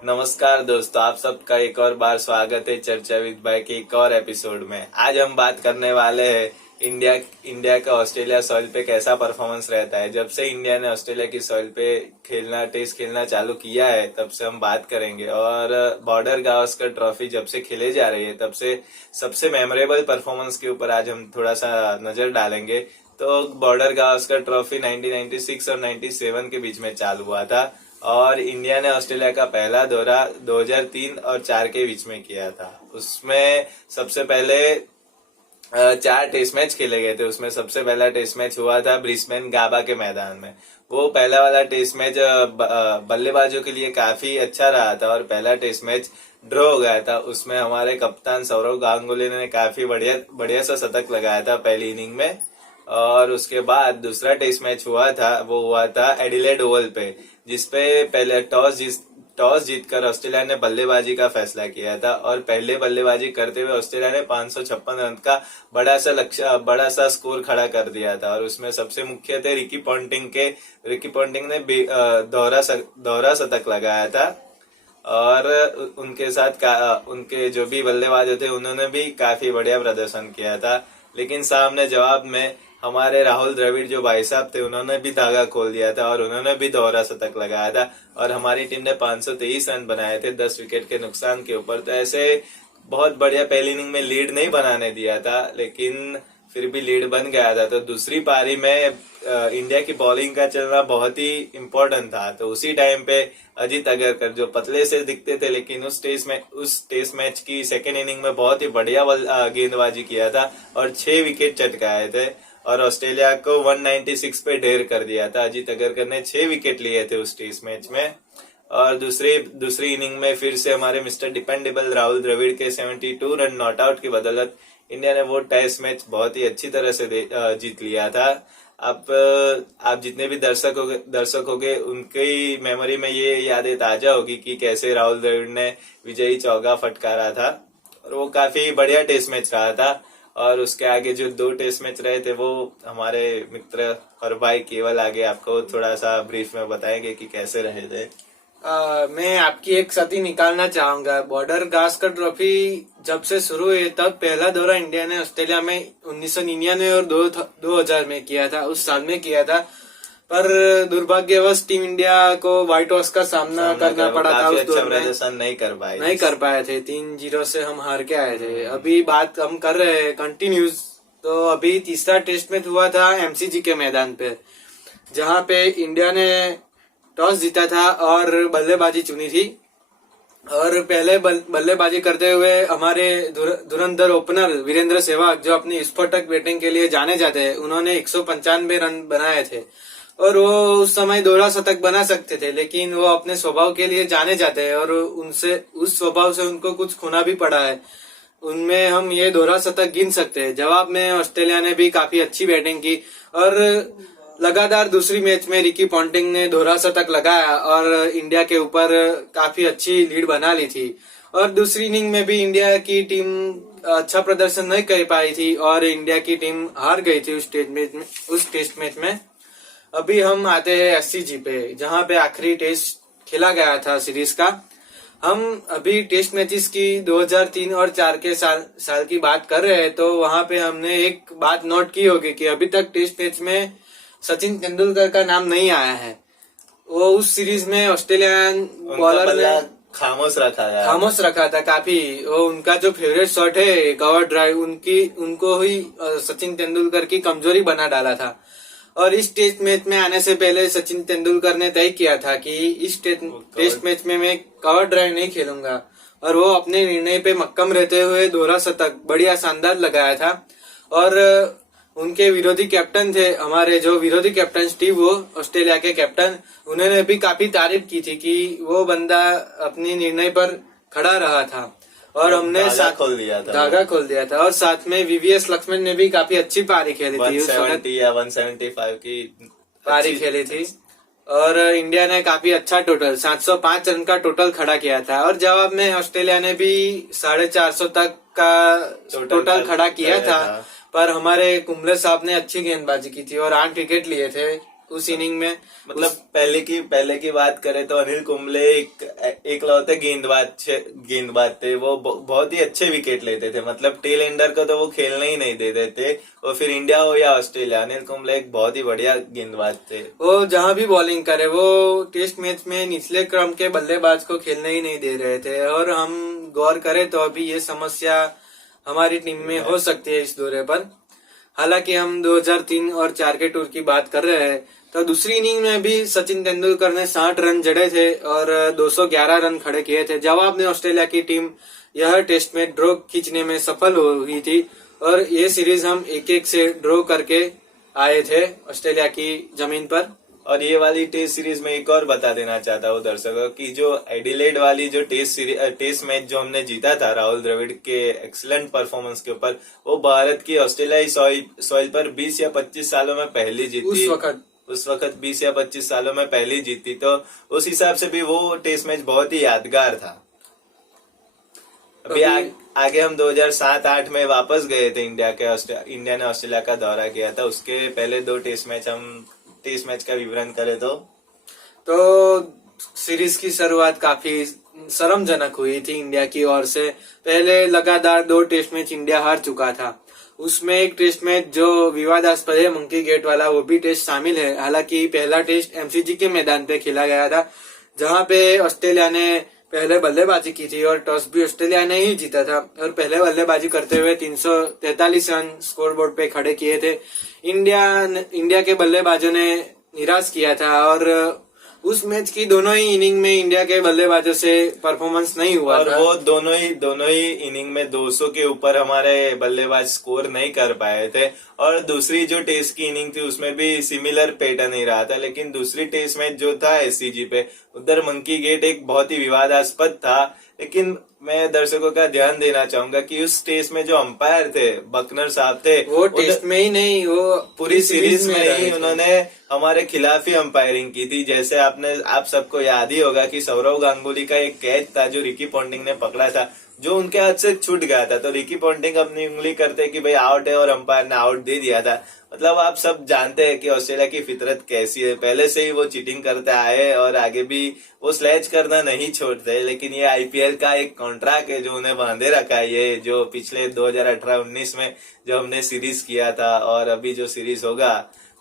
नमस्कार दोस्तों, आप सबका एक और बार स्वागत है चर्चा विद भाई के एक और एपिसोड में। आज हम बात करने वाले हैं इंडिया का ऑस्ट्रेलिया सॉइल पे कैसा परफॉर्मेंस रहता है। जब से इंडिया ने ऑस्ट्रेलिया की सॉइल पे टेस्ट खेलना चालू किया है तब से हम बात करेंगे। और बॉर्डर गावस्कर ट्रॉफी जब से खेले जा रही है तब से सबसे मेमोरेबल परफॉर्मेंस के ऊपर आज हम थोड़ा सा नजर डालेंगे। तो बॉर्डर गावस्कर ट्रॉफी 1996 और 97 के बीच में चालू हुआ था और इंडिया ने ऑस्ट्रेलिया का पहला दौरा 2003 और 4 के बीच में किया था। उसमें सबसे पहले 4 टेस्ट मैच खेले गए थे। उसमें सबसे पहला टेस्ट मैच हुआ था ब्रिस्बेन गाबा के मैदान में। वो पहला वाला टेस्ट मैच बल्लेबाजों के लिए काफी अच्छा रहा था और पहला टेस्ट मैच ड्रॉ हो गया था। उसमें हमारे कप्तान सौरव गांगुली ने काफी बढ़िया सा शतक लगाया था पहली इनिंग में। और उसके बाद दूसरा टेस्ट मैच वो हुआ था एडिलेड ओवल पे, जिसपे पहले टॉस जीतकर ऑस्ट्रेलिया ने बल्लेबाजी का फैसला किया था और पहले बल्लेबाजी करते हुए ऑस्ट्रेलिया ने 556 रन का बड़ा सा स्कोर खड़ा कर दिया था। और उसमें सबसे मुख्य थे रिकी पॉन्टिंग ने दोहरा शतक लगाया था। और उनके साथ उनके जो भी बल्लेबाज थे उन्होंने भी काफी बढ़िया प्रदर्शन किया था। लेकिन सामने जवाब में हमारे राहुल द्रविड़ जो भाई साहब थे उन्होंने भी धागा खोल दिया था और उन्होंने भी दोहरा शतक लगाया था। और हमारी टीम ने 523 रन बनाए थे 10 विकेट के नुकसान के ऊपर। तो ऐसे बहुत बढ़िया पहली इनिंग में लीड नहीं बनाने दिया था, लेकिन फिर भी लीड बन गया था। तो दूसरी पारी में इंडिया की बॉलिंग का चलना बहुत ही इम्पोर्टेंट था। तो उसी टाइम पे अजीत अगरकर जो पतले से दिखते थे, लेकिन उस टेस्ट मैच की सेकेंड इनिंग में बहुत ही बढ़िया गेंदबाजी किया था और 6 विकेट चटकाए थे और ऑस्ट्रेलिया को 196 पे ढेर कर दिया था। अजीत अगरकर ने 6 विकेट लिए थे उस टेस्ट मैच में। और दूसरी इनिंग में फिर से हमारे मिस्टर डिपेंडेबल राहुल द्रविड़ के 72 रन नॉट आउट की बदौलत इंडिया ने वो टेस्ट मैच बहुत ही अच्छी तरह से जीत लिया था। आप जितने भी दर्शक होंगे उनकी मेमोरी में ये यादें ताजा होगी कि कैसे राहुल द्रविड़ ने विजयी चौका फटकारा था और वो काफी बढ़िया टेस्ट मैच रहा था। और उसके आगे जो 2 टेस्ट मैच रहे थे वो हमारे मित्र और भाई केवल आगे आपको थोड़ा सा ब्रीफ में बताएंगे कि कैसे रहे थे। मैं आपकी एक सती निकालना चाहूंगा। बॉर्डर गावस्कर ट्रॉफी जब से शुरू हुई तब पहला दौरा इंडिया ने ऑस्ट्रेलिया में 1999 और 2000 में किया था, उस साल में किया था। पर दुर्भाग्यवश टीम इंडिया को व्हाइट वॉश का सामना करना पड़ा था। उस दौर में नहीं कर पाए थे। 3-0 से हम हार के आए थे। अभी बात हम कर रहे हैं कंटिन्यूज। तो अभी तीसरा टेस्ट मैच हुआ था एमसीजी के मैदान पे, जहाँ पे इंडिया ने टॉस जीता था और बल्लेबाजी चुनी थी। और पहले बल्लेबाजी करते हुए हमारे धुरंधर ओपनर वीरेंद्र सहवाग, जो अपनी स्फोटक बैटिंग के लिए जाने जाते हैं, उन्होंने 195 रन बनाए थे और वो उस समय दोहरा शतक बना सकते थे, लेकिन वो अपने स्वभाव के लिए जाने जाते हैं और उस स्वभाव से उनको कुछ खोना भी पड़ा है। उनमें हम ये दोहरा शतक गिन सकते हैं। जवाब में ऑस्ट्रेलिया ने भी काफी अच्छी बैटिंग की और लगातार दूसरी मैच में रिकी पॉन्टिंग ने दोहरा शतक लगाया और इंडिया के ऊपर काफी अच्छी लीड बना ली थी। और दूसरी इनिंग में भी इंडिया की टीम अच्छा प्रदर्शन नहीं कर पाई थी और इंडिया की टीम हार गई थी उस टेस्ट मैच में। अभी हम आते हैं एससीजी पे, जहां पे आखिरी टेस्ट खेला गया था सीरीज का। हम अभी टेस्ट मैचेस की 2003 और 4 के साल की बात कर रहे हैं। तो वहां पे हमने एक बात नोट की होगी कि अभी तक टेस्ट मैच में सचिन तेंदुलकर का नाम नहीं आया है। वो उस सीरीज में ऑस्ट्रेलियन बॉलर ने खामोश रखा था काफी। वो उनका जो फेवरेट शॉट है कवर ड्राइव, उनको ही सचिन तेंदुलकर की कमजोरी बना डाला था। और इस टेस्ट मैच में आने से पहले सचिन तेंदुलकर ने तय किया था कि इस टेस्ट मैच में मैं कवर ड्राइव नहीं खेलूंगा और वो अपने निर्णय पे मक्कम रहते हुए दोहरा शतक बढ़िया शानदार लगाया था। और उनके विरोधी कैप्टन थे, हमारे जो विरोधी कैप्टन स्टीव वो, ऑस्ट्रेलिया के कैप्टन, उन्होंने भी काफी तारीफ की थी कि वो बंदा अपनी निर्णय पर खड़ा रहा था और हमने धागा खोल दिया था। और साथ में वीवीएस लक्ष्मण ने भी काफी अच्छी पारी खेली थी, 170 या 175 की पारी खेली थी। और इंडिया ने काफी अच्छा टोटल 705 रन का टोटल खड़ा किया था। और जवाब में ऑस्ट्रेलिया ने भी 450 तक का टोटल खड़ा किया था। पर हमारे कुंबले साहब ने अच्छी गेंदबाजी की थी और 8 विकेट लिए थे उस इनिंग में। मतलब पहले की बात करें तो अनिल कुंबले एक लौते गेंदबाज थे। वो बहुत ही अच्छे विकेट लेते थे, मतलब टेल एंडर को तो वो खेलने ही नहीं देते थे। और फिर इंडिया हो या ऑस्ट्रेलिया, अनिल कुंबले एक बहुत ही बढ़िया गेंदबाज थे। वो जहां भी बॉलिंग करे वो टेस्ट मैच में निचले क्रम के बल्लेबाज को खेलने ही नहीं दे रहे थे। और हम गौर करें तो अभी ये समस्या हमारी टीम में हो सकती है इस दौरे पर। हालांकि हम 2003 और 4 के टूर की बात कर रहे हैं, तो दूसरी इनिंग में भी सचिन तेंदुलकर ने 60 रन जड़े थे और 211 रन खड़े किए थे। जवाब में ऑस्ट्रेलिया की टीम यह टेस्ट में ड्रॉ खींचने में सफल हुई थी और ये सीरीज हम 1-1 से ड्रॉ करके आए थे ऑस्ट्रेलिया की जमीन पर। और ये वाली टेस्ट सीरीज में एक और बता देना चाहता हूँ दर्शकों की, जो एडिलेड वाली जो टेस्ट मैच जो हमने जीता था राहुल द्रविड़ के एक्सीलेंट परफॉर्मेंस के ऊपर, वो भारत की ऑस्ट्रेलियाई सॉइल पर 20 या 25 सालों में पहली जीती। उस वक्त 20 या 25 सालों में पहली जीती, तो उस हिसाब से भी वो टेस्ट मैच बहुत ही यादगार था। अभी आगे हम 2007-8 में वापस गए थे। इंडिया ने ऑस्ट्रेलिया का दौरा किया था। उसके पहले 2 टेस्ट मैच का विवरण करें तो सीरीज की शुरुआत काफी शर्मजनक हुई थी इंडिया की ओर से। पहले लगातार 2 टेस्ट मैच इंडिया हार चुका था। उसमें एक टेस्ट मैच जो विवादास्पद है, मंकी गेट वाला, वो भी टेस्ट शामिल है। हालांकि पहला टेस्ट एमसीजी के मैदान पे खेला गया था, जहां पे ऑस्ट्रेलिया ने पहले बल्लेबाजी की थी और टॉस भी ऑस्ट्रेलिया ने ही जीता था। और पहले बल्लेबाजी करते हुए 343 रन स्कोर बोर्ड पे खड़े किए थे। इंडिया के बल्लेबाजों ने निराश किया था और उस मैच की दोनों ही इनिंग में इंडिया के बल्लेबाजों से परफॉर्मेंस नहीं हुआ और था। वो दोनों ही इनिंग में 200 के ऊपर हमारे बल्लेबाज स्कोर नहीं कर पाए थे। और दूसरी जो टेस्ट की इनिंग थी उसमें भी सिमिलर पैटर्न ही रहा था। लेकिन दूसरी टेस्ट मैच जो था एससीजी पे, उधर मंकी गेट एक बहुत ही विवादास्पद था। लेकिन मैं दर्शकों का ध्यान देना चाहूंगा कि उस टेस्ट में जो अंपायर थे, बकनर साहब थे, वो टेस्ट में ही नहीं, वो पूरी सीरीज में ही उन्होंने हमारे खिलाफ ही अंपायरिंग की थी। जैसे आप सबको याद ही होगा कि सौरव गांगुली का एक कैच था जो रिकी पॉन्टिंग ने पकड़ा था, जो उनके हाथ से छूट गया था। तो रिकी पॉन्टिंग अपनी उंगली करते कि भाई आउट है और अंपायर ने आउट दे दिया था। मतलब आप सब जानते हैं कि ऑस्ट्रेलिया की फितरत कैसी है। पहले से ही वो चीटिंग करते आए और आगे भी वो स्लैच करना नहीं छोड़ते। लेकिन ये आईपीएल का एक कॉन्ट्रैक्ट है जो उन्हें बांधे रखा है। ये जो पिछले 2018-19 में जो हमने सीरीज किया था और अभी जो सीरीज होगा,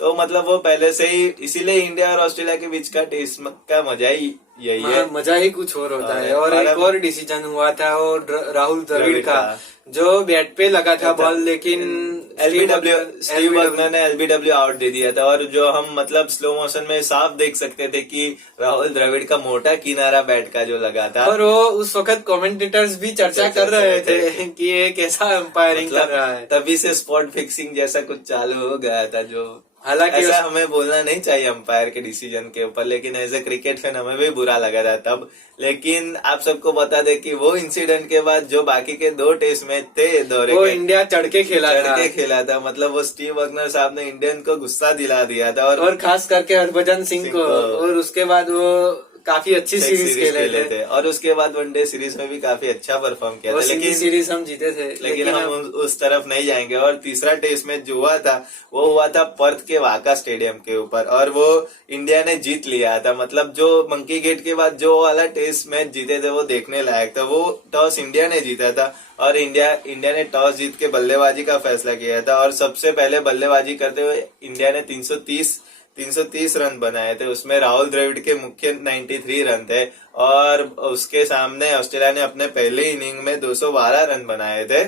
तो मतलब वो पहले से ही, इसीलिए इंडिया और ऑस्ट्रेलिया के बीच का टेस्ट का मजा ही यही है। मजा ही कुछ और होता है। और एक और डिसीजन हुआ था वो राहुल द्रविड़ का, जो बैट पे लगा था बॉल, लेकिन स्टीव बकनर ने एलबीडब्ल्यू आउट दे दिया था। और जो हम मतलब स्लो मोशन में साफ देख सकते थे कि राहुल द्रविड़ का मोटा किनारा बैट का जो लगा था। और वो उस वक्त कमेंटेटर्स भी चर्चा कर रहे थे कि ये कैसा अंपायरिंग कर रहा है। तभी से स्पॉट फिक्सिंग जैसा कुछ चालू हो गया था। जो हालांकि ऐसा हमें बोलना नहीं चाहिए अंपायर के डिसीजन के ऊपर, लेकिन एज ए क्रिकेट फैन हमें भी बुरा लगा था तब। लेकिन आप सबको बता दे कि वो इंसिडेंट के बाद जो बाकी के 2 टेस्ट मैच थे दौरे वो के, इंडिया चढ़ के खेला था। मतलब वो स्टीव बकनर साहब ने इंडियन को गुस्सा दिला दिया था। और खास करके हरभजन सिंह को। और उसके बाद वो काफी अच्छी सीरीज खेले थे और उसके बाद वनडे सीरीज में भी काफी अच्छा परफॉर्म किया था। लेकिन सीरीज हम जीते थे, लेकिन हम उस तरफ नहीं जाएंगे। और तीसरा टेस्ट मैच जो हुआ था वो हुआ था पर्थ के वाका स्टेडियम के ऊपर और वो इंडिया ने जीत लिया था। मतलब जो मंकी गेट के बाद जो वाला टेस्ट मैच जीते थे वो देखने लायक था। वो टॉस इंडिया ने जीता था और इंडिया ने टॉस जीत के बल्लेबाजी का फैसला किया था। और सबसे पहले बल्लेबाजी करते हुए इंडिया ने 330 रन बनाए थे। उसमें राहुल द्रविड़ के मुख्य 93 रन थे और उसके सामने ऑस्ट्रेलिया ने अपने पहले इनिंग में 212 रन बनाए थे।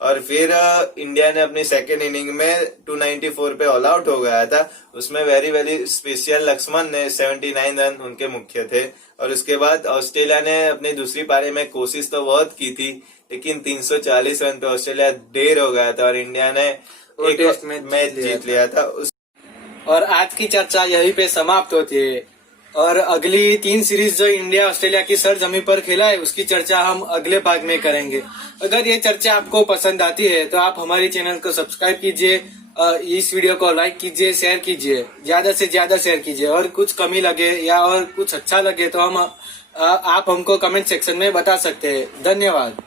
और फिर इंडिया ने अपनी सेकेंड इनिंग में 294 पे ऑल आउट हो गया था। उसमें वेरी स्पेशल लक्ष्मण ने 79 रन उनके मुख्य थे। और उसके बाद ऑस्ट्रेलिया ने अपनी दूसरी पारी में कोशिश तो बहुत की थी, लेकिन 340 रन पे ऑस्ट्रेलिया ढेर हो गया था और इंडिया ने एक मैच जीत लिया था। और आज की चर्चा यहीं पे समाप्त होती है और अगली 3 सीरीज जो इंडिया ऑस्ट्रेलिया की सरजमी पर खेला है उसकी चर्चा हम अगले भाग में करेंगे। अगर ये चर्चा आपको पसंद आती है तो आप हमारे चैनल को सब्सक्राइब कीजिए, इस वीडियो को लाइक कीजिए, शेयर कीजिए, ज्यादा से ज्यादा शेयर कीजिए। और कुछ कमी लगे या और कुछ अच्छा लगे तो आप हमको कमेंट सेक्शन में बता सकते हैं। धन्यवाद।